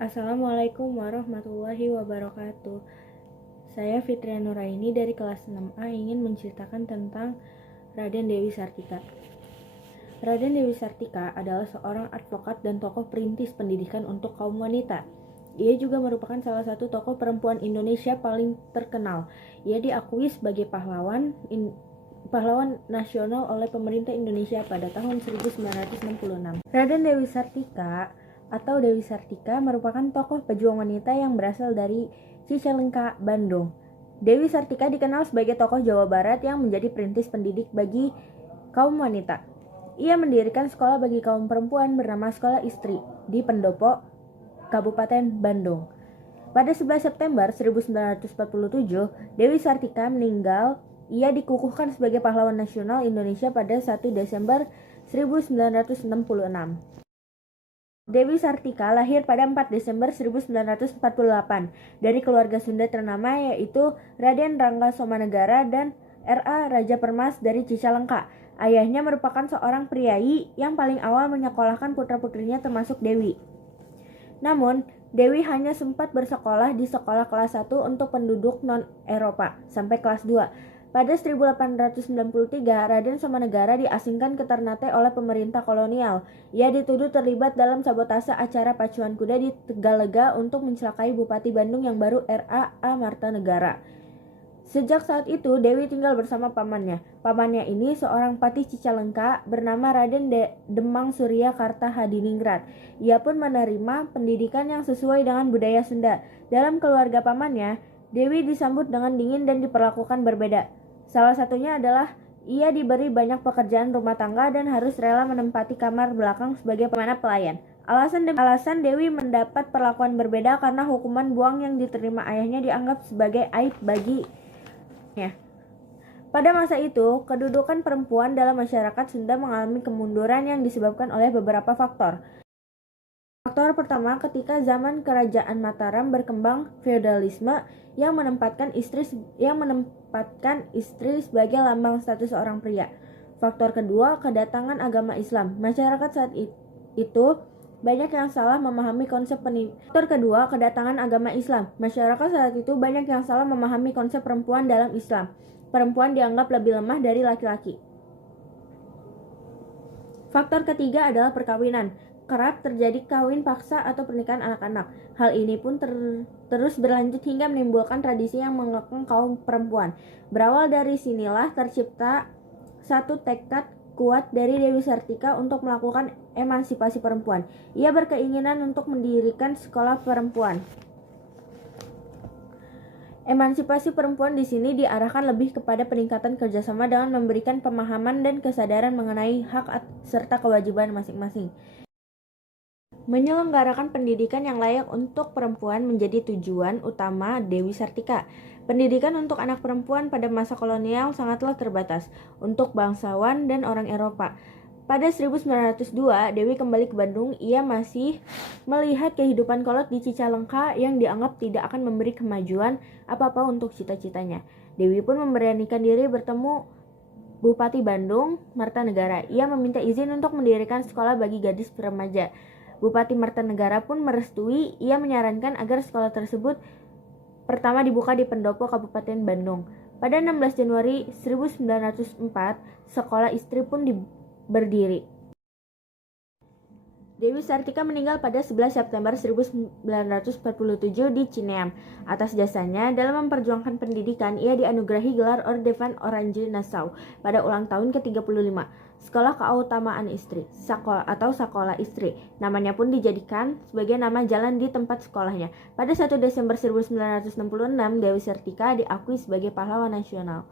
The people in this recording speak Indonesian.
Assalamualaikum warahmatullahi wabarakatuh. Saya Fitria Nuraini dari kelas 6A ingin menceritakan tentang Raden Dewi Sartika. Raden Dewi Sartika adalah seorang advokat dan tokoh perintis pendidikan untuk kaum wanita. Ia juga merupakan salah satu tokoh perempuan Indonesia paling terkenal. Ia diakui sebagai pahlawan nasional oleh pemerintah Indonesia pada tahun 1966. Raden Dewi Sartika atau Dewi Sartika merupakan tokoh pejuang wanita yang berasal dari Cicalengka, Bandung. Dewi Sartika dikenal sebagai tokoh Jawa Barat yang menjadi perintis pendidik bagi kaum wanita. Ia mendirikan sekolah bagi kaum perempuan bernama Sekolah Istri di Pendopo, Kabupaten Bandung. Pada 11 September 1947, Dewi Sartika meninggal. Ia dikukuhkan sebagai pahlawan nasional Indonesia pada 1 Desember 1966. Dewi Sartika lahir pada 4 Desember 1948 dari keluarga Sunda ternama yaitu Raden Rangga Somanegara dan R.A. Raja Permas dari Cicalengka. Ayahnya merupakan seorang priai yang paling awal menyekolahkan putra-putrinya termasuk Dewi. Namun, Dewi hanya sempat bersekolah di sekolah kelas 1 untuk penduduk non-Eropa sampai kelas 2. Pada 1893, Raden Somanegara diasingkan ke Ternate oleh pemerintah kolonial. Ia dituduh terlibat dalam sabotase acara pacuan kuda di Tegalega untuk mencelakai Bupati Bandung yang baru R.A. Martanegara. Sejak saat itu, Dewi tinggal bersama pamannya. Pamannya ini seorang patih Cicalengka bernama Raden Demang Surya Karta Hadiningrat. Ia pun menerima pendidikan yang sesuai dengan budaya Sunda. Dalam keluarga pamannya, Dewi disambut dengan dingin dan diperlakukan berbeda. Salah satunya adalah ia diberi banyak pekerjaan rumah tangga dan harus rela menempati kamar belakang sebagai pelayan. Alasan Dewi mendapat perlakuan berbeda karena hukuman buang yang diterima ayahnya dianggap sebagai aib baginya. Pada masa itu, kedudukan perempuan dalam masyarakat Sunda mengalami kemunduran yang disebabkan oleh beberapa faktor. Faktor pertama, ketika zaman Kerajaan Mataram berkembang feodalisme yang menempatkan istri sebagai lambang status seorang pria. Faktor kedua, kedatangan agama Islam. Masyarakat saat itu banyak yang salah memahami konsep perempuan dalam Islam. Perempuan dianggap lebih lemah dari laki-laki. Faktor ketiga adalah perkawinan. Kerap terjadi kawin paksa atau pernikahan anak-anak. Hal ini pun terus berlanjut hingga menimbulkan tradisi yang mengekang kaum perempuan. Berawal dari sinilah tercipta satu tekad kuat dari Dewi Sartika untuk melakukan emansipasi perempuan. Ia berkeinginan untuk mendirikan sekolah perempuan. Emansipasi perempuan di sini diarahkan lebih kepada peningkatan kerjasama dengan memberikan pemahaman dan kesadaran mengenai hak serta kewajiban masing-masing. Menyelenggarakan pendidikan yang layak untuk perempuan menjadi tujuan utama Dewi Sartika. Pendidikan untuk anak perempuan pada masa kolonial sangatlah terbatas untuk bangsawan dan orang Eropa. Pada 1902, Dewi kembali ke Bandung. Ia masih melihat kehidupan kolot di Cicalengka yang dianggap tidak akan memberi kemajuan apa-apa untuk cita-citanya. Dewi pun memberanikan diri bertemu Bupati Bandung, Martanegara. Ia meminta izin untuk mendirikan sekolah bagi gadis remaja. Bupati Martanegara pun merestui. Ia menyarankan agar sekolah tersebut pertama dibuka di Pendopo, Kabupaten Bandung. Pada 16 Januari 1904, sekolah istri pun berdiri. Dewi Sartika meninggal pada 11 September 1947 di Cineam. Atas jasanya dalam memperjuangkan pendidikan, ia dianugerahi gelar Orde van Oranje Nassau pada ulang tahun ke-35. Sekolah Keutamaan Istri, Sekolah Istri. Namanya pun dijadikan sebagai nama jalan di tempat sekolahnya. Pada 1 Desember 1966, Dewi Sartika diakui sebagai pahlawan nasional.